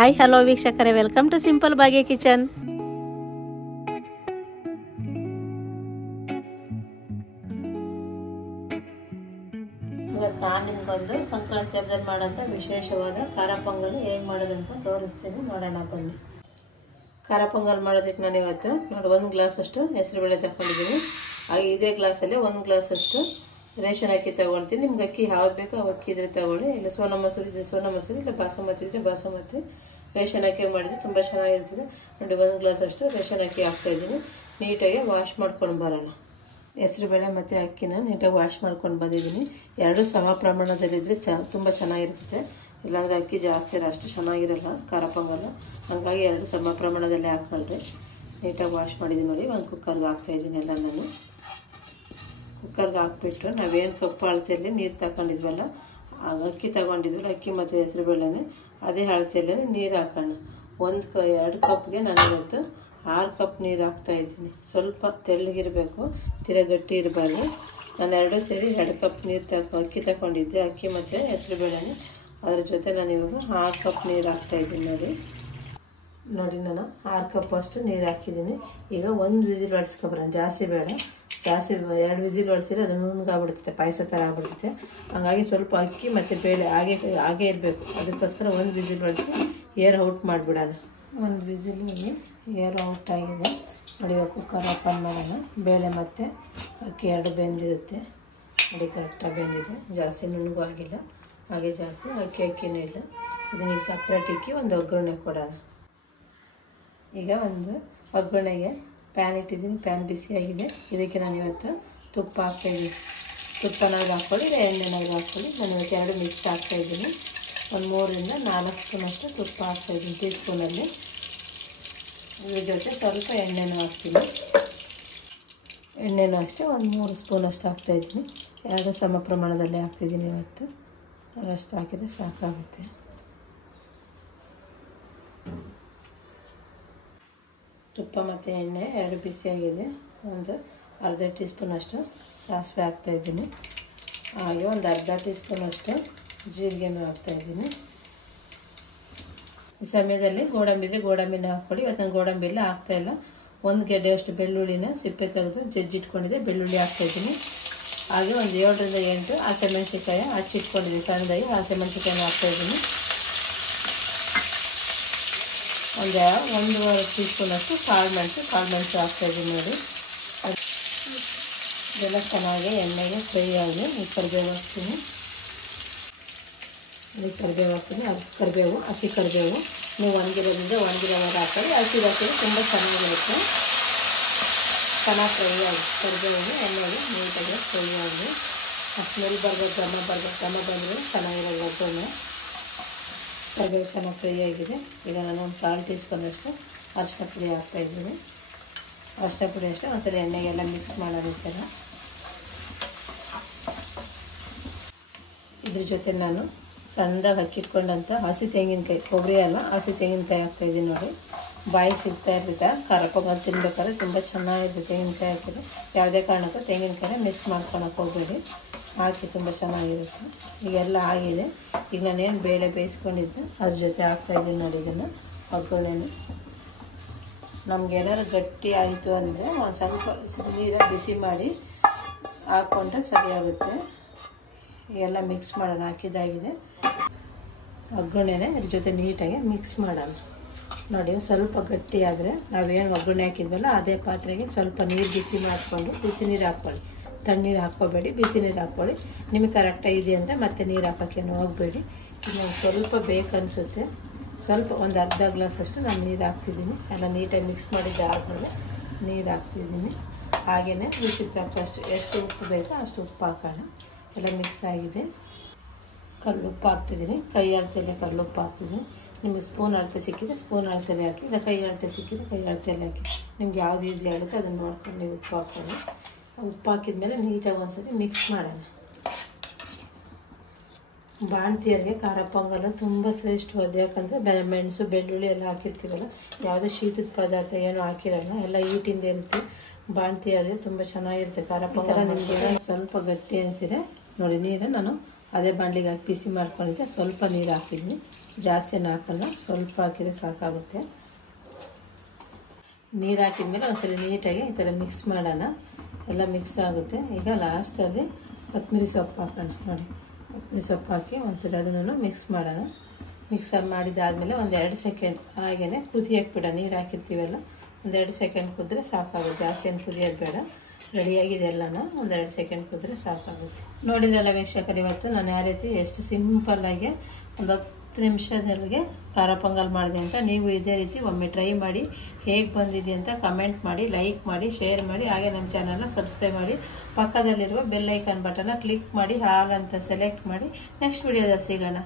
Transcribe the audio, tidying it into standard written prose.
Hi hello ವೀಕ್ಷಕರೇ, welcome to simple Bhagya kitchen. ಇವತ್ತು ನಾನು ನಿಮ್ಗೊಂದು ಸಂಕ್ರಾಂತಿ ಹಬ್ಬದಲ್ಲಿ ಮಾಡೋಂಥ ವಿಶೇಷವಾದ ಖಾರ ಪೊಂಗಲ್ ಹೇಗೆ ಮಾಡೋದಂತ ತೋರಿಸ್ತೀನಿ, ನೋಡೋಣ ಬನ್ನಿ. ಖಾರ ಪೊಂಗಲ್ ಮಾಡೋದಕ್ಕೆ ನಾನು ಇವತ್ತು ನೋಡಿ 1 ಗ್ಲಾಸಷ್ಟು ಹೆಸರುಬೇಳೆ ತಗೊಂಡಿದ್ದೀನಿ. ಹಾಗೆ ಇದೇ ಗ್ಲಾಸಲ್ಲೇ 1 ಗ್ಲಾಸಷ್ಟು ರೇಷನ್ ಅಕ್ಕಿ ತೊಗೊಳ್ತೀನಿ. ನಿಮ್ಗೆ ಅಕ್ಕಿ ಯಾವ್ದು ಬೇಕೋ ಆ ಅಕ್ಕಿ ಇದ್ರೆ ತಗೊಳ್ಳಿ. ಇಲ್ಲ ಸೋನಾ ಮಸೂರಿ ಇದ್ರೆ ಸೋನಾ ಮಸೂರಿ, ಇಲ್ಲ ಬಾಸುಮತಿ ಇದ್ರೆ ಬಾಸುಮತಿ. ರೇಷನ್ ಅಕ್ಕಿ ಮಾಡಿದ್ರೆ ತುಂಬ ಚೆನ್ನಾಗಿರ್ತದೆ. ನೋಡಿ 1 ಗ್ಲಾಸಷ್ಟು ರೇಷನ್ ಅಕ್ಕಿ ಹಾಕ್ತಾಯಿದ್ದೀನಿ. ನೀಟಾಗಿ ವಾಶ್ ಮಾಡ್ಕೊಂಡು ಬರೋಣ. ಹೆಸರುಬೇಳೆ ಮತ್ತು ಅಕ್ಕಿನ ನೀಟಾಗಿ ವಾಶ್ ಮಾಡ್ಕೊಂಡು ಬಂದಿದ್ದೀನಿ. ಎರಡು ಸಮ ಪ್ರಮಾಣದಲ್ಲಿದ್ದರೆ ತುಂಬ ಚೆನ್ನಾಗಿರ್ತದೆ. ಇಲ್ಲಾಂದರೆ ಅಕ್ಕಿ ಜಾಸ್ತಿ ಇರೋ ಅಷ್ಟು ಚೆನ್ನಾಗಿರಲ್ಲ ಖಾರ ಪೊಂಗಲ್. ಹಾಗಾಗಿ ಎರಡು ಸಮ ಪ್ರಮಾಣದಲ್ಲಿ ಹಾಕ್ಕೊಂಡ್ರೆ ನೀಟಾಗಿ ವಾಶ್ ಮಾಡಿದ್ದೀನಿ. ನೋಡಿ ಒಂದು ಕುಕ್ಕರ್ಗೆ ಹಾಕ್ತಾಯಿದ್ದೀನಿ. ಎಲ್ಲ ನಾನು ಕುಕ್ಕರ್ಗೆ ಹಾಕ್ಬಿಟ್ಟು ನಾವೇನು ಕಪ್ಪು ಅಳತೆಯಲ್ಲಿ ನೀರು ತಗೊಂಡಿದ್ವಲ್ಲ, ಅಕ್ಕಿ ತಗೊಂಡಿದ್ವಲ್ಲ, ಅಕ್ಕಿ ಮತ್ತು ಹೆಸರುಬೇಳೆನೆ ಅದೇ ಅಳತೆಯಲ್ಲೇ ನೀರು ಹಾಕೋಣ. 2 ಕಪ್ಗೆ ನಾನು ಇವತ್ತು 6 ಕಪ್ ನೀರು ಹಾಕ್ತಾಯಿದ್ದೀನಿ. ಸ್ವಲ್ಪ ತೆಳ್ಳಗಿರಬೇಕು, ತೀರಾ ಗಟ್ಟಿ ಇರಬಾರ್ದು. ನಾನು 2 ಸೇರಿ 2 ಕಪ್ ನೀರು ಅಕ್ಕಿ ತಗೊಂಡಿದ್ದೆ, ಅಕ್ಕಿ ಮತ್ತು ಹೆಸರುಬೇಳೆನೆ. ಅದ್ರ ಜೊತೆ ನಾನು ಇವಾಗ 6 ಕಪ್ ನೀರು ಹಾಕ್ತಾಯಿದ್ದೀನಿ. ನೋಡಿ ನಾನು 6 ಕಪ್ ಅಷ್ಟು ನೀರು ಹಾಕಿದ್ದೀನಿ. ಈಗ 1 ವಿಸಿಲ್ ಹೊಡ್ಸ್ಕೊಬರೋಣ. ಜಾಸ್ತಿ ಬೇಡ, ಜಾಸ್ತಿ 2 ವಿಸಿಲ್ ಹೊಡ್ಸಿದ್ರೆ ಅದು ನುಣ್ಣಗಾಗ್ಬಿಡ್ತದೆ, ಪಾಯಸ ಥರ ಆಗ್ಬಿಡ್ತದೆ. ಹಾಗಾಗಿ ಸ್ವಲ್ಪ ಅಕ್ಕಿ ಮತ್ತು ಬೇಳೆ ಹಾಗೆ ಇರಬೇಕು. ಅದಕ್ಕೋಸ್ಕರ 1 ವಿಸಿಲ್ ಹೊಡಿಸಿ ಏರ್ ಔಟ್ ಮಾಡಿಬಿಡೋಣ. 1 ವಿಸಿಲ್ ಏರ್ ಔಟ್ ಆಗಿದೆ. ನೋಡಿ ಇವಾಗ ಕುಕ್ಕರ್ ಓಪನ್ ಮಾಡೋಣ. ಬೇಳೆ ಮತ್ತು ಅಕ್ಕಿ 2 ಬೆಂದಿರುತ್ತೆ. ನೋಡಿ ಕರೆಕ್ಟಾಗಿ ಬೆಂದಿದೆ, ಜಾಸ್ತಿ ನುಣ್ಣಗೂ ಆಗಿಲ್ಲ, ಹಾಗೆ ಜಾಸ್ತಿ ಅಕ್ಕಿನೂ ಇಲ್ಲ. ಇದನ್ನ ಈಗ ಸಪ್ರೇಟ್ ಇಕ್ಕಿ ಒಂದು ಒಗ್ಗರಣೆ ಕೊಡೋಣ. ಈಗ ಒಂದು ಒಗ್ಗರಣೆಗೆ ಪ್ಯಾನ್ ಇಟ್ಟಿದ್ದೀನಿ. ಪ್ಯಾನ್ ಬಿಸಿಯಾಗಿದೆ. ಇದಕ್ಕೆ ನಾನು ಇವತ್ತು ತುಪ್ಪ ಹಾಕ್ತಾಯಿದ್ದೀನಿ. ತುಪ್ಪನಾಗ ಹಾಕ್ಕೊಳ್ಳಿ, ಇಲ್ಲ ಎಣ್ಣೆನಾಗ ಹಾಕ್ಕೊಳ್ಳಿ. ನಾನು ಇವತ್ತು 2 ಮಿಕ್ಸ್ ಹಾಕ್ತಾಯಿದ್ದೀನಿ. ಒಂದು 3 ರಿಂದ 4 ಸ್ಪೂನಷ್ಟು ತುಪ್ಪ ಹಾಕ್ತಾಯಿದ್ದೀನಿ ಟೀ ಸ್ಪೂನಲ್ಲಿ. ಇದ್ರ ಜೊತೆ ಸ್ವಲ್ಪ ಎಣ್ಣೆನೂ ಹಾಕ್ತೀನಿ. ಎಣ್ಣೆನೂ ಅಷ್ಟೇ ಒಂದು 3 ಸ್ಪೂನಷ್ಟು ಹಾಕ್ತಾಯಿದ್ದೀನಿ. 2 ಸಮ ಪ್ರಮಾಣದಲ್ಲಿ ಹಾಕ್ತಿದ್ದೀನಿ ಇವತ್ತು. ಅಷ್ಟು ಹಾಕಿದರೆ ಸಾಕಾಗುತ್ತೆ. ತುಪ್ಪ ಮತ್ತು ಎಣ್ಣೆ 2 ಬಿಸಿಯಾಗಿದೆ. ಒಂದು ಅರ್ಧ ಟೀ ಸ್ಪೂನಷ್ಟು ಸಾಸಿವೆ ಹಾಕ್ತಾಯಿದ್ದೀನಿ. ಹಾಗೆ ಒಂದು ಅರ್ಧ ಟೀ ಸ್ಪೂನಷ್ಟು ಜೀರಿಗೆನೂ ಹಾಕ್ತಾಯಿದ್ದೀನಿ. ಈ ಸಮಯದಲ್ಲಿ ಗೋಡಂಬಿ ಇದ್ದರೆ ಗೋಡಂಬಿನ ಹಾಕ್ಕೊಳ್ಳಿ. ಇವತ್ತು ನಾನು ಗೋಡಂಬಿ ಎಲ್ಲ ಹಾಕ್ತಾಯಿಲ್ಲ. 1 ಗೆಡ್ಡೆಯಷ್ಟು ಬೆಳ್ಳುಳ್ಳಿನ ಸಿಪ್ಪೆ ತೆಗೆದು ಜಜ್ಜಿಟ್ಕೊಂಡಿದ್ದೆ, ಬೆಳ್ಳುಳ್ಳಿ ಹಾಕ್ತಾಯಿದ್ದೀನಿ. ಹಾಗೆ ಒಂದು 7 ರಿಂದ 8 ಹಸಿಮೆಣ್ಸಿನ್ಕಾಯಿ ಹಚ್ಚಿಟ್ಕೊಂಡಿದ್ದೀನಿ ಸಣ್ಣದಾಗಿ. ಹಸಿಮೆಣ್ಸಿನ್ಕಾಯಿನ ಹಾಕ್ತಾಯಿದ್ದೀನಿ. ಒಂದು 1.5 ಟೀ ಸ್ಪೂನಷ್ಟು ಕಾಳು ಮೆಣಸು ಹಾಕ್ತಾಯಿದ್ದೀನಿ. ನೋಡಿ ಇದೆಲ್ಲ ಚೆನ್ನಾಗಿ ಎಣ್ಣೆಗೆ ಫ್ರೈ ಆಗಿ ಕರಿಬೇವು ಹಾಕ್ತೀನಿ. ಕರಿಬೇವು ಹಾಕ್ತೀನಿ. ಕರಿಬೇವು, ಹಸಿ ಕರಿಬೇವು ನೀವು ಒಣಗಿರೋದ್ರಿಂದ ಒಣಗಿರೋವಾಗ ಹಾಕ್ಕೊಳ್ಳಿ. ಹಸಿರು ಹಾಕಿದ್ರೆ ತುಂಬ ಚೆನ್ನಾಗಿರುತ್ತೆ. ಚೆನ್ನಾಗಿ ಫ್ರೈ ಆಗಿ ಕರಿಬೇವು ಎಣ್ಣೆಗೆ ನೀಟಾಗಿ ಫ್ರೈ ಆಗಿ ಸ್ಮೆಲ್ ಬರ್ಬೇಕು, ಘಮ ಬಂದರೆ ಚೆನ್ನಾಗಿರೋದು ಒಗ್ಗರಣೆ. ಕರಿಬೇವು ಚೆನ್ನಾಗಿ ಫ್ರೈ ಆಗಿದೆ. ಈಗ ನಾನು ಒಂದು 1/4 ಟೀ ಸ್ಪೂನಷ್ಟು ಅರಿಶಿನ ಪುಡಿ ಹಾಕ್ತಾಯಿದ್ದೀನಿ. ಅರಿಶಿನ ಪುಡಿ ಅಷ್ಟೇ ಒಂದ್ಸಲ ಎಣ್ಣೆಗೆಲ್ಲ ಮಿಕ್ಸ್ ಮಾಡೋದಿರ್ತಾರ. ಇದ್ರ ಜೊತೆ ನಾನು ಸಣ್ಣದಾಗಿ ಹಚ್ಚಿಟ್ಕೊಂಡಂಥ ಹಸಿ ತೆಂಗಿನಕಾಯಿ, ಕೊಬ್ಬರಿ ಅಲ್ಲ ಹಸಿ ತೆಂಗಿನಕಾಯಿ ಹಾಕ್ತಾಯಿದ್ದೀನಿ. ನೋಡಿ ಬಾಯಿ ಸಿಗ್ತಾ ಇರ್ತೈತೆ. ಖಾರ ಪೊಂಗಲ್ ತಿನ್ಬೇಕಾದ್ರೆ ತುಂಬ ಚೆನ್ನಾಗಿರ್ತದೆ ತೆಂಗಿನಕಾಯಿ ಹಾಕಿದ್ರೆ. ಯಾವುದೇ ಕಾರಣಕ್ಕೂ ತೆಂಗಿನಕಾಯಿನ ಮಿಕ್ಸ್ ಮಾಡ್ಕೊಳಕ್ಕೆ ಹೋಗಬೇಡಿ, ಹಾಕಿ ತುಂಬ ಚೆನ್ನಾಗಿರುತ್ತೆ. ಈಗೆಲ್ಲ ಆಗಿದೆ. ಈಗ ನಾನೇನು ಬೇಳೆ ಬೇಯಿಸ್ಕೊಂಡಿದ್ದೆ ಅದ್ರ ಜೊತೆ ಹಾಕ್ತಾಯಿದ್ದೀನಿ. ನೋಡಿ ಇದನ್ನು ಒಗ್ಗರಣೆನ. ನಮ್ಗೆ ಏನಾದ್ರು ಗಟ್ಟಿ ಆಯಿತು ಅಂದರೆ ಒಂದು ಸ್ವಲ್ಪ ನೀರ ಬಿಸಿ ಮಾಡಿ ಹಾಕ್ಕೊಂಡ್ರೆ ಸರಿಯಾಗುತ್ತೆ. ಎಲ್ಲ ಮಿಕ್ಸ್ ಮಾಡೋಣ. ಹಾಕಿದ್ದಾಗಿದೆ ಒಗ್ಗರಣೆನೇ ಇದ್ರ ಜೊತೆ ನೀಟಾಗಿ ಮಿಕ್ಸ್ ಮಾಡೋಣ. ನೋಡಿ ಸ್ವಲ್ಪ ಗಟ್ಟಿ ಆದರೆ ನಾವೇನು ಒಗ್ಗರಣೆ ಹಾಕಿದ್ವಲ್ಲ ಅದೇ ಪಾತ್ರೆಗೆ ಸ್ವಲ್ಪ ನೀರು ಬಿಸಿ ಮಾಡಿಕೊಂಡು, ಬಿಸಿ ನೀರು ಹಾಕ್ಕೊಳ್ಳಿ, ತಣ್ಣೀರು ಹಾಕ್ಕೋಬೇಡಿ, ಬಿಸಿ ನೀರು ಹಾಕ್ಕೊಳ್ಳಿ. ನಿಮಗೆ ಕರೆಕ್ಟಾಗಿ ಇದೆ ಅಂದರೆ ಮತ್ತೆ ನೀರು ಹಾಕೋಕ್ಕೇನು ಹೋಗಬೇಡಿ. ಇನ್ನು ಸ್ವಲ್ಪ ಬೇಕನ್ನಿಸುತ್ತೆ, ಸ್ವಲ್ಪ ಒಂದು ಅರ್ಧ ಗ್ಲಾಸಷ್ಟು ನಾನು ನೀರು ಹಾಕ್ತಿದ್ದೀನಿ. ಎಲ್ಲ ನೀಟಾಗಿ ಮಿಕ್ಸ್ ಮಾಡಿದ್ದಾದಮೇಲೆ ನೀರು ಹಾಕ್ತಿದ್ದೀನಿ. ಹಾಗೆಯೇ ರುಚಿಗೆ ತಕ್ಕಷ್ಟು ಎಷ್ಟು ಉಪ್ಪು ಬೇಕೋ ಅಷ್ಟು ಉಪ್ಪು ಹಾಕೋಣ. ಎಲ್ಲ ಮಿಕ್ಸ್ ಆಗಿದೆ. ಕಲ್ಲುಪ್ಪು ಹಾಕ್ತಿದ್ದೀನಿ. ಕೈ ಅಳತೆಯಲ್ಲೇ ಕಲ್ಲುಪ್ಪು ಹಾಕ್ತಿದ್ದೀನಿ. ನಿಮಗೆ ಸ್ಪೂನ್ ಅಳತೆ ಸಿಕ್ಕಿದ್ರೆ ಸ್ಪೂನ್ ಅಳತೆಯಲ್ಲಿ ಹಾಕಿ, ಇಲ್ಲ ಕೈ ಅಳತೆ ಸಿಕ್ಕಿದ್ರೆ ಕೈ ಅಳತೆಯಲ್ಲಿ ಹಾಕಿ. ನಿಮ್ಗೆ ಯಾವ್ದು ಈಸಿ ಆಗುತ್ತೆ ಅದನ್ನು ನೋಡ್ಕೊಂಡು ನೀವು ಉಪ್ಪು ಹಾಕ್ಕೊಳ್ಳಿ. ಉಪ್ಪು ಹಾಕಿದ್ಮೇಲೆ ನೀಟಾಗಿ ಒಂದ್ಸತಿ ಮಿಕ್ಸ್ ಮಾಡೋಣ. ಬಾಣ್ತಿಯರಿಗೆ ಖಾರ ಪೊಂಗಲ್ ತುಂಬ ಶ್ರೇಷ್ಠವಾದ. ಯಾಕಂದರೆ ಮೆಣಸು ಬೆಳ್ಳುಳ್ಳಿ ಎಲ್ಲ ಹಾಕಿರ್ತೀವಲ್ಲ, ಯಾವುದೇ ಶೀತದ ಪದಾರ್ಥ ಏನೂ ಹಾಕಿರಲ್ಲ, ಎಲ್ಲ ಈಟಿಂದ ಇರುತ್ತೆ. ಬಾಣ್ತಿಯರಿಗೆ ತುಂಬ ಚೆನ್ನಾಗಿರುತ್ತೆ ಖಾರ ಪೊಂಗಲ್. ನಿಮಗೆ ಸ್ವಲ್ಪ ಗಟ್ಟಿ ಅನಿಸಿದ್ರೆ ನೋಡಿ ನೀರು ನಾನು ಅದೇ ಬಾಣಲಿಗೆ ಹಾಕಿ ಬಿಸಿ ಮಾಡ್ಕೊಂಡಿದ್ದೆ, ಸ್ವಲ್ಪ ನೀರು ಹಾಕಿದ್ನಿ. ಜಾಸ್ತಿನ ಹಾಕಲ್ಲ, ಸ್ವಲ್ಪ ಹಾಕಿದರೆ ಸಾಕಾಗುತ್ತೆ. ನೀರು ಹಾಕಿದ್ಮೇಲೆ ಒಂದ್ಸರಿ ನೀಟಾಗಿ ಈ ಥರ ಮಿಕ್ಸ್ ಮಾಡೋಣ. ಎಲ್ಲ ಮಿಕ್ಸ್ ಆಗುತ್ತೆ. ಈಗ ಲಾಸ್ಟಲ್ಲಿ ಕೊತ್ತಂಬರಿ ಸೊಪ್ಪು ಹಾಕೋಣ. ನೋಡಿ, ಕೊತ್ತಂಬರಿ ಸೊಪ್ಪು ಹಾಕಿ ಒಂದ್ಸರಿ ಅದನ್ನು ಮಿಕ್ಸ್ ಮಾಡೋಣ. ಮಿಕ್ಸ್ ಮಾಡಿದ್ದಾದಮೇಲೆ ಒಂದು 2 ಸೆಕೆಂಡ್ ಹಾಗೇ ಕುದಿಯೋಕ್ಕೆ ಬಿಡ. ನೀರು ಹಾಕಿರ್ತೀವಲ್ಲ, ಒಂದು 2 ಸೆಕೆಂಡ್ ಕುದ್ರೆ ಸಾಕಾಗುತ್ತೆ. ಜಾಸ್ತಿ ಏನು ಕುದಿಯೋದು ಬೇಡ. ರೆಡಿಯಾಗಿದೆ ಎಲ್ಲನ. ಒಂದು 2 ಸೆಕೆಂಡ್ ಕುದ್ರೆ ಸಾಕಾಗುತ್ತೆ. ನೋಡಿದ್ರಲ್ಲ ವೀಕ್ಷಕರು, ಇವತ್ತು ನಾನು ಯಾವ ರೀತಿ ಎಷ್ಟು ಸಿಂಪಲ್ಲಾಗಿ ಒಂದು 10 ನಿಮಿಷದೊಳಗೆ ಖಾರ ಪೊಂಗಲ್ ಮಾಡಿದೆ ಅಂತ. ನೀವು ಇದೇ ರೀತಿ ಒಮ್ಮೆ ಟ್ರೈ ಮಾಡಿ, ಹೇಗೆ ಬಂದಿದೆ ಅಂತ ಕಮೆಂಟ್ ಮಾಡಿ, ಲೈಕ್ ಮಾಡಿ, ಶೇರ್ ಮಾಡಿ. ಹಾಗೆ ನಮ್ಮ ಚಾನಲ್ನ ಸಬ್ಸ್ಕ್ರೈಬ್ ಮಾಡಿ, ಪಕ್ಕದಲ್ಲಿರುವ ಬೆಲ್ ಐಕಾನ್ ಬಟನ್ನ ಕ್ಲಿಕ್ ಮಾಡಿ, ಹಾಲ್ ಅಂತ ಸೆಲೆಕ್ಟ್ ಮಾಡಿ. ನೆಕ್ಸ್ಟ್ ವಿಡಿಯೋದಲ್ಲಿ ಸಿಗೋಣ.